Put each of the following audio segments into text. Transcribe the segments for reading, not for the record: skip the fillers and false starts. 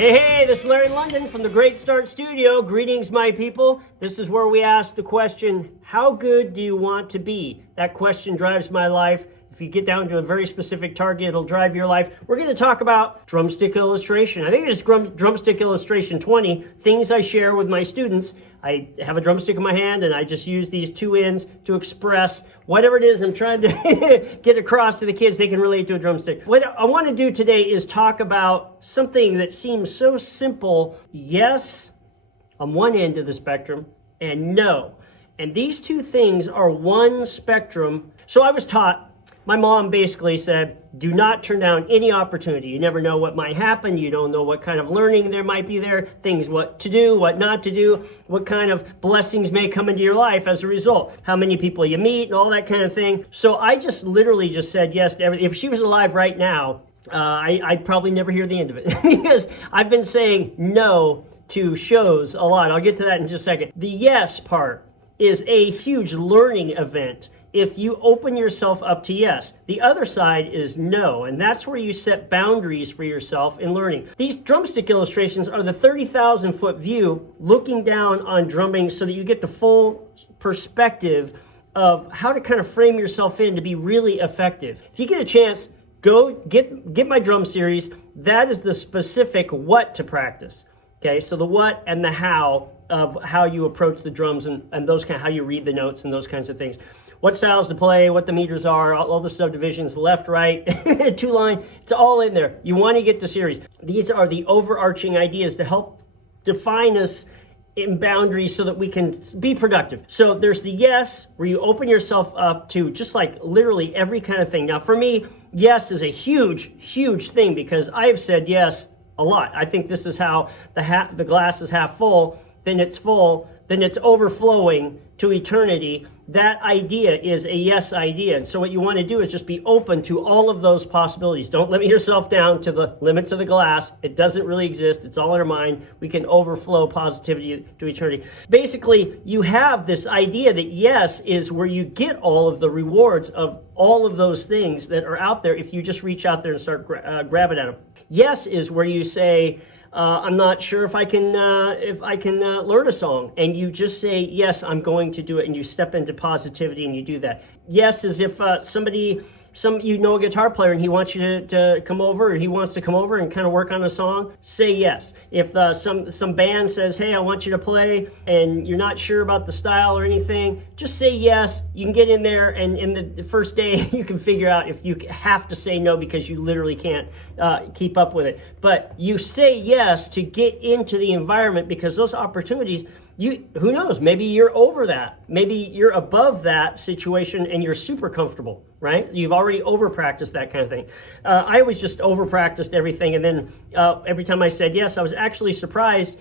Hey, this is Larry London from the Great Start Studio. Greetings, my people. This is where we ask the question, how good do you want to be? That question drives my life. If you get down to a very specific target, it'll drive your life. We're going to talk about drumstick illustration. I think it's drumstick illustration 20, things I share with my students. I have a drumstick in my hand and I just use these two ends to express whatever it is I'm trying to get across to the kids. They can relate to a drumstick. What I want to do today is talk about something that seems so simple. Yes, on one end of the spectrum, and no. And these two things are one spectrum. So I was taught, my mom basically said, do not turn down any opportunity. You never know what might happen. You don't know what kind of learning there might be there, things what to do, what not to do, what kind of blessings may come into your life as a result, how many people you meet and all that kind of thing. So I just literally just said yes to everything. If she was alive right now, I'd probably never hear the end of it because I've been saying no to shows a lot. I'll get to that in just a second. The yes part is a huge learning event. If you open yourself up to yes. The other side is no, and that's where you set boundaries for yourself in learning. These drumstick illustrations are the 30,000 foot view looking down on drumming so that you get the full perspective of how to kind of frame yourself in to be really effective. If you get a chance, go get my drum series. That is the specific what to practice. Okay, so the what and the how of how you approach the drums and those kind of how you read the notes and those kinds of things. What styles to play, what the meters are, all the subdivisions, left, right, two line, it's all in there. You want to get the series. These are the overarching ideas to help define us in boundaries so that we can be productive. So there's the yes, where you open yourself up to just like literally every kind of thing. Now for me, yes is a huge, huge thing because I have said yes a lot. I think this is how the glass is half full, then it's full, then it's overflowing to eternity. That idea is a yes idea. And so what you want to do is just be open to all of those possibilities. Don't limit yourself down to the limits of the glass. It doesn't really exist. It's all in our mind. We can overflow positivity to eternity. Basically, you have this idea that yes is where you get all of the rewards of all of those things that are out there if you just reach out there and start grabbing at them. Yes is where you say, I'm not sure if I can learn a song, and you just say yes, I'm going to do it, and you step into positivity and you do that. Yes is if you know a guitar player and he wants you to come over, or he wants to come over and kind of work on a song, say yes. If some band says, hey, I want you to play, and you're not sure about the style or anything, just say yes. You can get in there, and in the first day you can figure out if you have to say no because you literally can't keep up with it. But you say yes to get into the environment because those opportunities, who knows, maybe you're over that. Maybe you're above that situation and you're super comfortable, right? You've already over-practiced that kind of thing. I always just over-practiced everything, and then every time I said yes, I was actually surprised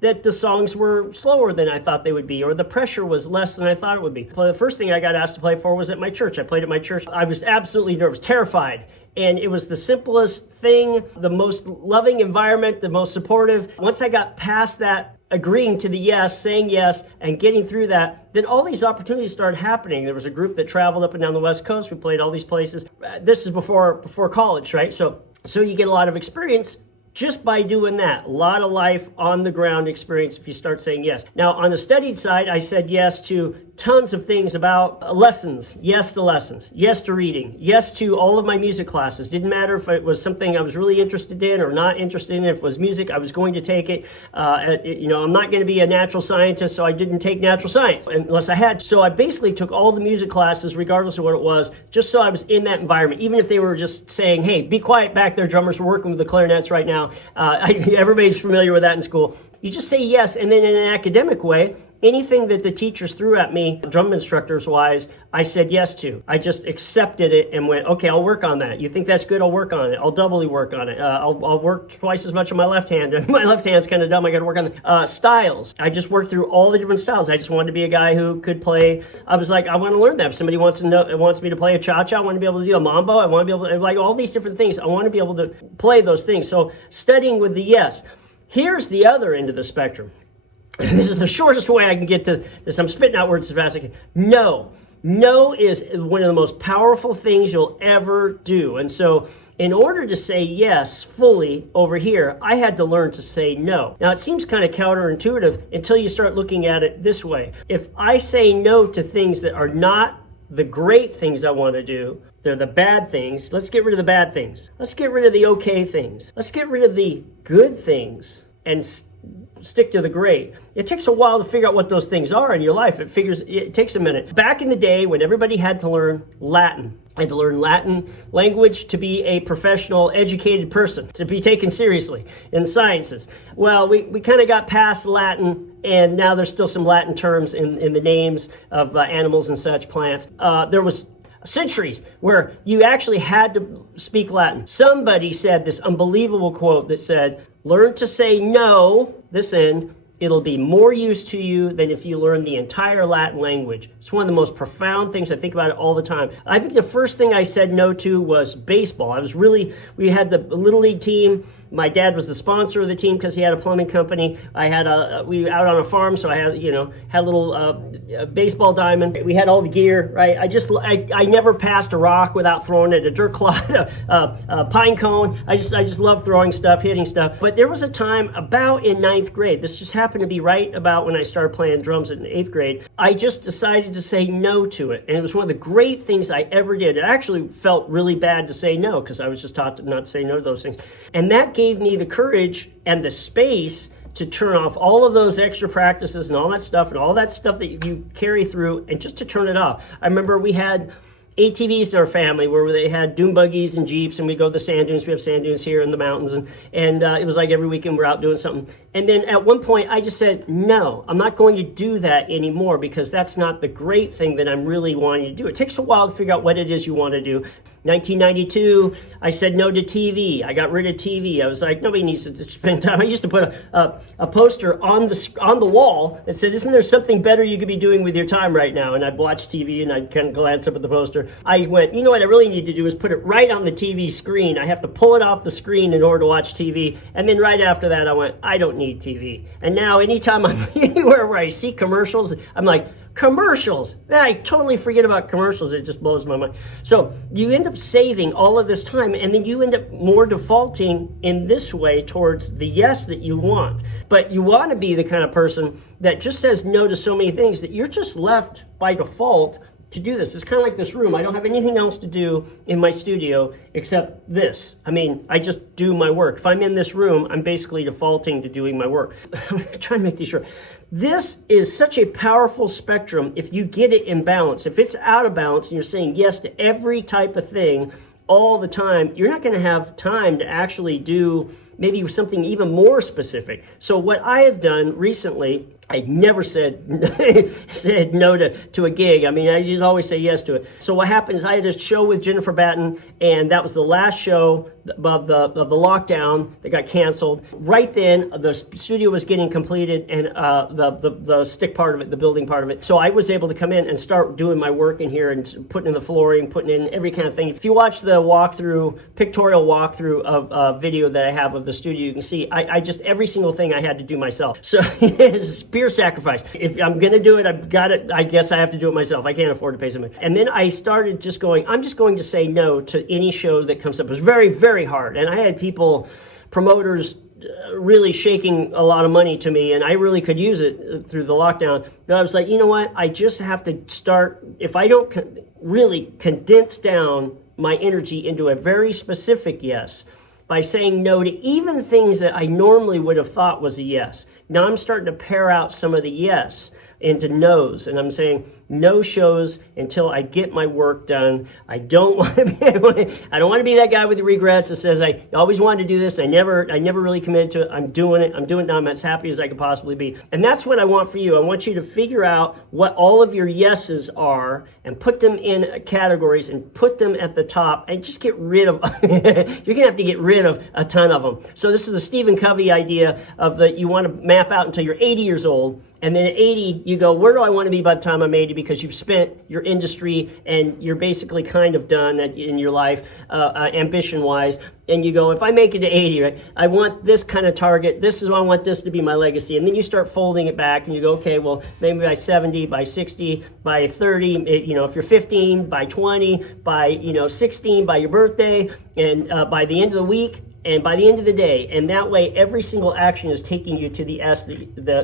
that the songs were slower than I thought they would be, or the pressure was less than I thought it would be. The first thing I got asked to play for was at my church. I played at my church. I was absolutely nervous, terrified. And it was the simplest thing, the most loving environment, the most supportive. Once I got past that, agreeing to the yes, saying yes, and getting through that, then all these opportunities started happening. There was a group that traveled up and down the West Coast. We played all these places. This is before college, right? So you get a lot of experience just by doing that. A lot of life on the ground experience if you start saying yes. Now, on the studied side, I said yes to tons of things about lessons. Yes to lessons. Yes to reading. Yes to all of my music classes. Didn't matter if it was something I was really interested in or not interested in. If it was music, I was going to take it. I'm not going to be a natural scientist, so I didn't take natural science unless I had to. So I basically took all the music classes, regardless of what it was, just so I was in that environment. Even if they were just saying, hey, be quiet back there, drummers, we're working with the clarinets right now. Everybody's familiar with that in school. You just say yes, and then in an academic way, anything that the teachers threw at me, drum instructors wise, I said yes to. I just accepted it and went, okay, I'll work on that. You think that's good? I'll work on it. I'll doubly work on it. I'll work twice as much on my left hand. My left hand's kind of dumb. I got to work on the styles. I just worked through all the different styles. I just wanted to be a guy who could play. I was like, I want to learn that. If somebody wants me to play a cha-cha, I want to be able to do a mambo. I want to be able to, like, all these different things. I want to be able to play those things. So studying with the yes. Here's the other end of the spectrum. This is the shortest way I can get to this. I'm spitting out words as fast as I can. No. No is one of the most powerful things you'll ever do. And so In order to say yes fully over here, I had to learn to say no. Now, it seems kind of counterintuitive until you start looking at it this way. If I say no to things that are not the great things I want to do, they're the bad things. Let's get rid of the bad things. Let's get rid of the okay things. Let's get rid of the good things and stick to the great. It takes a while to figure out what those things are in your life. It takes a minute. Back in the day when everybody had to learn Latin, I had to learn Latin language to be a professional, educated person, to be taken seriously in the sciences. Well, we kind of got past Latin, and now there's still some Latin terms in the names of animals and such, plants. There was centuries where you actually had to speak Latin. Somebody said this unbelievable quote that said, learn to say no, this end, it'll be more use to you than if you learn the entire Latin language. It's one of the most profound things. I think about it all the time. I think the first thing I said no to was baseball. We had the Little League team. My dad was the sponsor of the team because he had a plumbing company. We out on a farm, so I had a little baseball diamond. We had all the gear, right? I never passed a rock without throwing it, a dirt clod, a pine cone. I just love throwing stuff, hitting stuff. But there was a time about in 9th grade, this just happened to be right about when I started playing drums in 8th grade, I just decided to say no to it. And it was one of the great things I ever did. It actually felt really bad to say no because I was just taught to not say no to those things. And that gave me the courage and the space to turn off all of those extra practices and all that stuff that you carry through, and just to turn it off. I remember we had ATVs in our family where they had dune buggies and Jeeps, and we go to the sand dunes. We have sand dunes here in the mountains, and it was like every weekend we're out doing something. And then at one point I just said, no, I'm not going to do that anymore because that's not the great thing that I'm really wanting to do. It takes a while to figure out what it is you want to do. 1992, I said no to TV. I got rid of TV. I was like, nobody needs to spend time. I used to put a poster on the wall that said, isn't there something better you could be doing with your time right now? And I'd watch TV and I'd kind of glance up at the poster. I went, you know what I really need to do is put it right on the TV screen. I have to pull it off the screen in order to watch TV. And then right after that, I went, I don't need TV. And now anytime I'm anywhere where I see commercials, I'm like, commercials. I totally forget about commercials. It just blows my mind. So you end up saving all of this time, and then you end up more defaulting in this way towards the yes that you want. But you want to be the kind of person that just says no to so many things that you're just left by default to do this. It's kind of like this room. I don't have anything else to do in my studio except this. I mean, I just do my work. If I'm in this room, I'm basically defaulting to doing my work. I'm trying to make these short. This is such a powerful spectrum if you get it in balance. If it's out of balance and you're saying yes to every type of thing all the time, you're not going to have time to actually do maybe something even more specific. So what I have done recently, I never said no to a gig. I mean, I just always say yes to it. So what happened is I had a show with Jennifer Batten, and that was the last show of the lockdown that got canceled. Right then, the studio was getting completed, and the stick part of it, the building part of it. So I was able to come in and start doing my work in here and putting in the flooring, putting in every kind of thing. If you watch the pictorial walkthrough of video that I have of the studio, you can see I just, every single thing I had to do myself. So it's pure sacrifice. If I'm going to do it, I've got it. I guess I have to do it myself. I can't afford to pay somebody. And then I started just going, I'm just going to say no to any show that comes up. It was very, very hard. And I had promoters really shaking a lot of money to me, and I really could use it through the lockdown. But I was like, you know what? I just have to start, if I don't really condense down my energy into a very specific yes, by saying no to even things that I normally would have thought was a yes. Now I'm starting to pare out some of the yes into no's, and I'm saying no shows until I get my work done. I don't want to be that guy with the regrets that says I always wanted to do this. I never really committed to it. I'm doing it now. I'm as happy as I could possibly be. And that's what I want for you. I want you to figure out what all of your yeses are and put them in categories and put them at the top and just get rid of you're gonna have to get rid of a ton of them. So this is the Stephen Covey idea of that you want to map out until you're 80 years old. And then at 80, you go, where do I want to be by the time I'm 80? because you've spent your industry and you're basically kind of done in your life, ambition-wise, and you go, if I make it to 80, right, I want this kind of target, this is what I want this to be my legacy. And then you start folding it back and you go, okay, well, maybe by 70, by 60, by 30, if you're 15, by 20, by, 16, by your birthday, and by the end of the week, and by the end of the day. And that way, every single action is taking you to the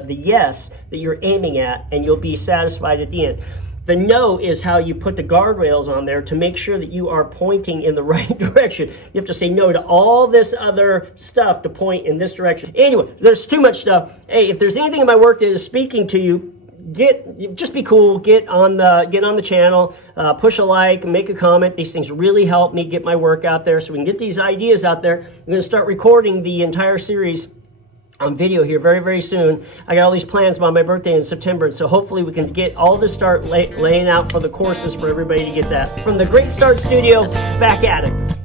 yes that you're aiming at, and you'll be satisfied at the end. The no is how you put the guardrails on there to make sure that you are pointing in the right direction. You have to say no to all this other stuff to point in this direction. Anyway, there's too much stuff. Hey, if there's anything in my work that is speaking to you, just be cool. Get on the channel, push a like, make a comment. These things really help me get my work out there, so we can get these ideas out there. I'm going to start recording the entire series on video here very, very soon. I got all these plans about my birthday in September, and so hopefully we can get all this laying out for the courses for everybody to get that. From the Great Start Studio, back at it.